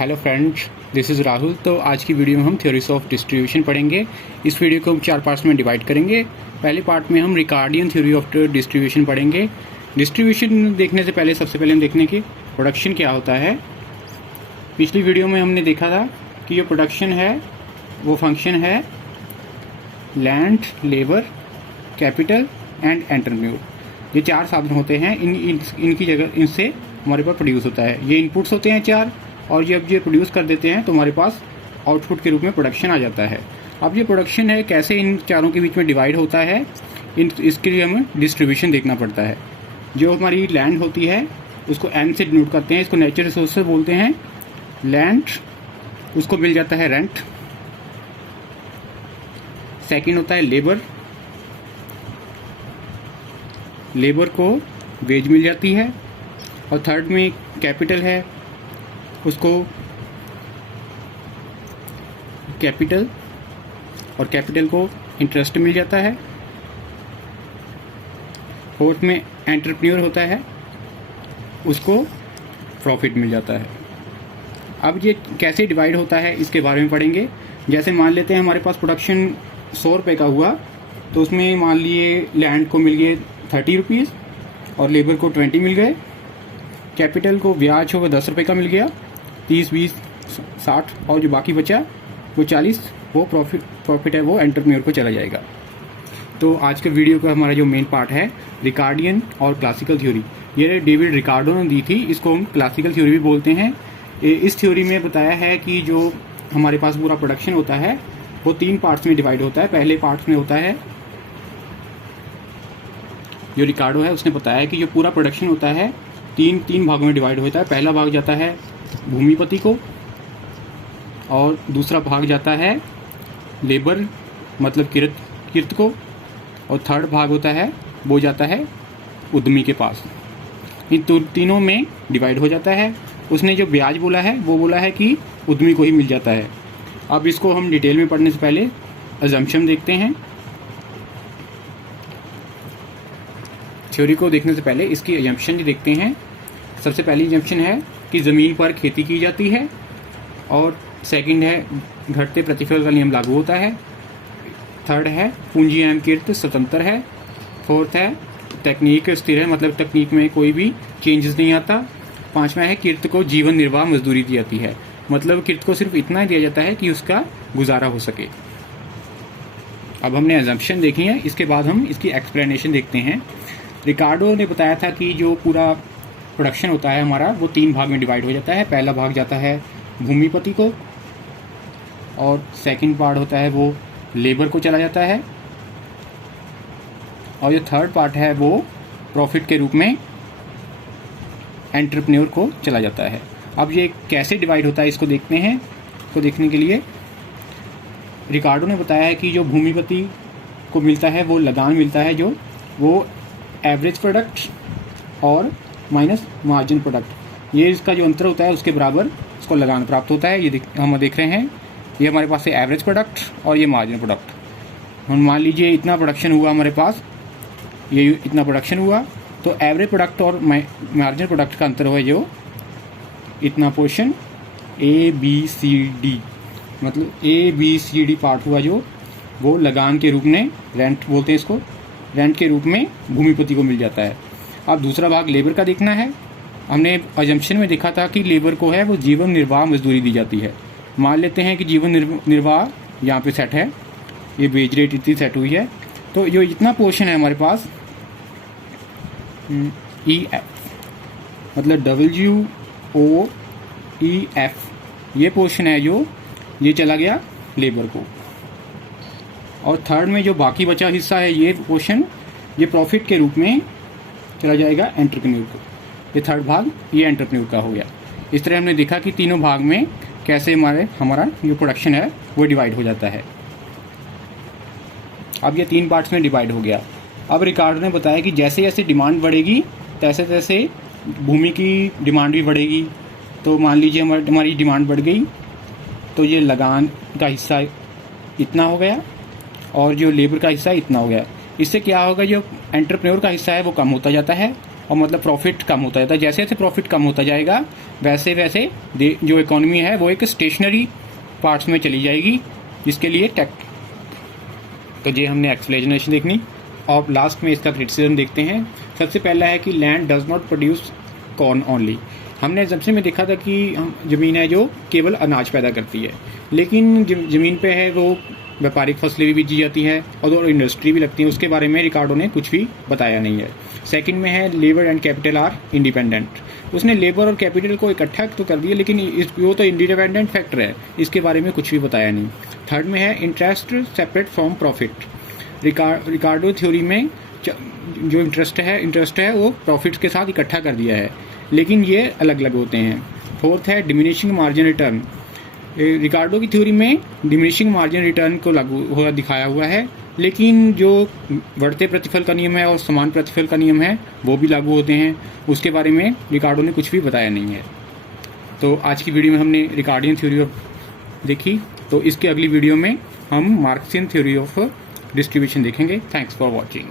Hello friends, this is Rahul. तो आज की वीडियो में हम थ्योरीज ऑफ डिस्ट्रीब्यूशन पढ़ेंगे। इस वीडियो को हम 4 पार्ट्स में डिवाइड करेंगे। पहले पार्ट में हम रिकार्डियन थ्योरी ऑफ डिस्ट्रीब्यूशन पढ़ेंगे। डिस्ट्रीब्यूशन देखने से पहले सबसे पहले हम देखने की प्रोडक्शन क्या होता है। पिछली वीडियो में हमने देखा था कि जो प्रोडक्शन है वो फंक्शन है land, labour, capital and entrepreneur. ये 4 साधन होते हैं। इनकी जगह इनसे हमारे पास प्रोड्यूस होता है। ये इनपुट्स होते हैं 4, और जब ये प्रोड्यूस कर देते हैं तो हमारे पास आउटपुट के रूप में प्रोडक्शन आ जाता है। अब ये प्रोडक्शन है कैसे इन चारों के बीच में डिवाइड होता है, इसके लिए हमें डिस्ट्रीब्यूशन देखना पड़ता है। जो हमारी लैंड होती है उसको एन से डिनोट करते हैं, इसको नेचुरल रिसोर्स से बोलते हैं। लैंड उसको मिल जाता है रेंट। सेकंड होता है लेबर, लेबर को वेज मिल जाती है। और थर्ड में कैपिटल है, उसको कैपिटल और कैपिटल को इंटरेस्ट मिल जाता है। फोर्थ में एंटरप्रेन्योर होता है, उसको प्रॉफिट मिल जाता है। अब ये कैसे डिवाइड होता है इसके बारे में पढ़ेंगे। जैसे मान लेते हैं हमारे पास प्रोडक्शन 100 रुपये का हुआ, तो उसमें मान लिए लैंड को मिल गए 30 रुपीज़ और लेबर को 20 मिल गए। कैपिटल को ब्याज होगा 10 रुपये का मिल गया, 30, 20, 60 और जो बाकी बचा वो 40, वो प्रॉफिट है वो एंटरप्रेन्योर को चला जाएगा। तो आज के वीडियो का हमारा जो मेन पार्ट है रिकार्डियन और क्लासिकल थ्योरी, ये डेविड रिकार्डो ने दी थी। इसको हम क्लासिकल थ्योरी भी बोलते हैं। इस थ्योरी में बताया है कि जो हमारे पास पूरा प्रोडक्शन होता है वो 3 पार्ट्स में डिवाइड होता है। पहले पार्ट्स में होता है, जो रिकार्डो है उसने बताया कि जो पूरा प्रोडक्शन होता है तीन भागों में डिवाइड होता है। पहला भाग जाता है भूमिपति को, और दूसरा भाग जाता है लेबर मतलब किर्त को, और थर्ड भाग होता है वो जाता है उद्यमी के पास। इन तीनों में डिवाइड हो जाता है। उसने जो ब्याज बोला है वो बोला है कि उद्यमी को ही मिल जाता है। अब इसको हम डिटेल में पढ़ने से पहले अजम्पशन देखते हैं। थ्योरी को देखने से पहले इसकी अजम्पशन देखते हैं। सबसे पहली अजम्पशन है कि ज़मीन पर खेती की जाती है, और सेकंड है घटते प्रतिफल का नियम लागू होता है। थर्ड है पूंजी एवं किर्त स्वतंत्र है। फोर्थ है तकनीक स्थिर है, मतलब तकनीक में कोई भी चेंजेस नहीं आता। पांचवा है किर्त को जीवन निर्वाह मजदूरी दी जाती है, मतलब किर्त को सिर्फ इतना दिया जाता है कि उसका गुजारा हो सके। अब हमने अजम्पशन देखी है, इसके बाद हम इसकी एक्सप्लेनेशन देखते हैं। रिकार्डो ने बताया था कि जो पूरा प्रोडक्शन होता है हमारा वो 3 भाग में डिवाइड हो जाता है। पहला भाग जाता है भूमिपति को, और सेकंड पार्ट होता है वो लेबर को चला जाता है, और जो थर्ड पार्ट है वो प्रॉफिट के रूप में एंटरप्रेन्योर को चला जाता है। अब ये कैसे डिवाइड होता है इसको देखते हैं। इसको देखने के लिए रिकार्डो ने बताया है कि जो भूमिपति को मिलता है वो लगान मिलता है, जो वो एवरेज प्रोडक्ट और माइनस मार्जिन प्रोडक्ट, ये इसका जो अंतर होता है उसके बराबर इसको लगान प्राप्त होता है। ये हम देख रहे हैं, ये हमारे पास है एवरेज प्रोडक्ट और ये मार्जिन प्रोडक्ट। हम मान लीजिए इतना प्रोडक्शन हुआ हमारे पास, ये इतना प्रोडक्शन हुआ, तो एवरेज प्रोडक्ट और मार्जिन प्रोडक्ट का अंतर हुआ जो इतना पोर्शन ABCD, मतलब ABCD पार्ट हुआ जो वो लगान के रूप में, रेंट बोलते हैं इसको, रेंट के रूप में भूमिपति को मिल जाता है। अब दूसरा भाग लेबर का देखना है। हमने अजम्पशन में देखा था कि लेबर को है वो जीवन निर्वाह मजदूरी दी जाती है। मान लेते हैं कि जीवन निर्वाह यहाँ पे सेट है, ये वेज रेट इतनी सेट हुई है, तो जो इतना पोर्शन है हमारे पास EF, मतलब WOEF, ये पोर्शन है जो ये चला गया लेबर को। और थर्ड में जो बाकी बचा हिस्सा है ये पोर्शन, ये प्रॉफिट के रूप में चला जाएगा एंटरप्रेन्योर को। ये थर्ड भाग ये एंटरप्रेन्योर का हो गया। इस तरह हमने देखा कि तीनों भाग में कैसे हमारा जो प्रोडक्शन है वो डिवाइड हो जाता है। अब ये 3 पार्ट्स में डिवाइड हो गया। अब रिकार्डो ने बताया कि जैसे जैसे डिमांड बढ़ेगी तैसे तैसे भूमि की डिमांड भी बढ़ेगी। तो मान लीजिए हमारी डिमांड बढ़ गई, तो ये लगान का हिस्सा इतना हो गया और जो लेबर का हिस्सा इतना हो गया। इससे क्या होगा, जो एंटरप्रेन्योर का हिस्सा है वो कम होता जाता है और मतलब प्रॉफिट कम होता जाता है। जैसे जैसे प्रॉफिट कम होता जाएगा वैसे वैसे जो इकोनॉमी है वो एक स्टेशनरी पार्ट्स में चली जाएगी, जिसके लिए तो ये हमने एक्सप्लेनेशन देखनी। और लास्ट में इसका क्रिटिसिज्म देखते हैं। सबसे पहला है कि land does not produce corn only. हमने सबसे में देखा था कि ज़मीन है जो केवल अनाज पैदा करती है, लेकिन ज़मीन पे है वो व्यापारिक फसलें भी बीजी जाती है और इंडस्ट्री भी लगती है। उसके बारे में रिकार्डो ने कुछ भी बताया नहीं है। सेकंड में है labour and capital R independent. उसने लेबर और कैपिटल को इकट्ठा तो कर दिया, लेकिन वो तो इंडिपेंडेंट फैक्टर है, इसके बारे में कुछ भी बताया नहीं। थर्ड में है interest separate from profit. Ricardo theory में जो इंटरेस्ट है वो प्रॉफिट के साथ इकट्ठा कर दिया है, लेकिन ये अलग अलग होते हैं। फोर्थ है डिमिनिशिंग मार्जिन रिटर्न। रिकार्डो की थ्योरी में डिमिनिशिंग मार्जिन रिटर्न को लागू हुआ दिखाया हुआ है, लेकिन जो बढ़ते प्रतिफल का नियम है और समान प्रतिफल का नियम है वो भी लागू होते हैं। उसके बारे में रिकार्डो ने कुछ भी बताया नहीं है। तो आज की वीडियो में हमने रिकार्डियन थ्योरी देखी, तो इसके अगली वीडियो में हम मार्क्सियन थ्योरी ऑफ डिस्ट्रीब्यूशन देखेंगे। Thanks for watching.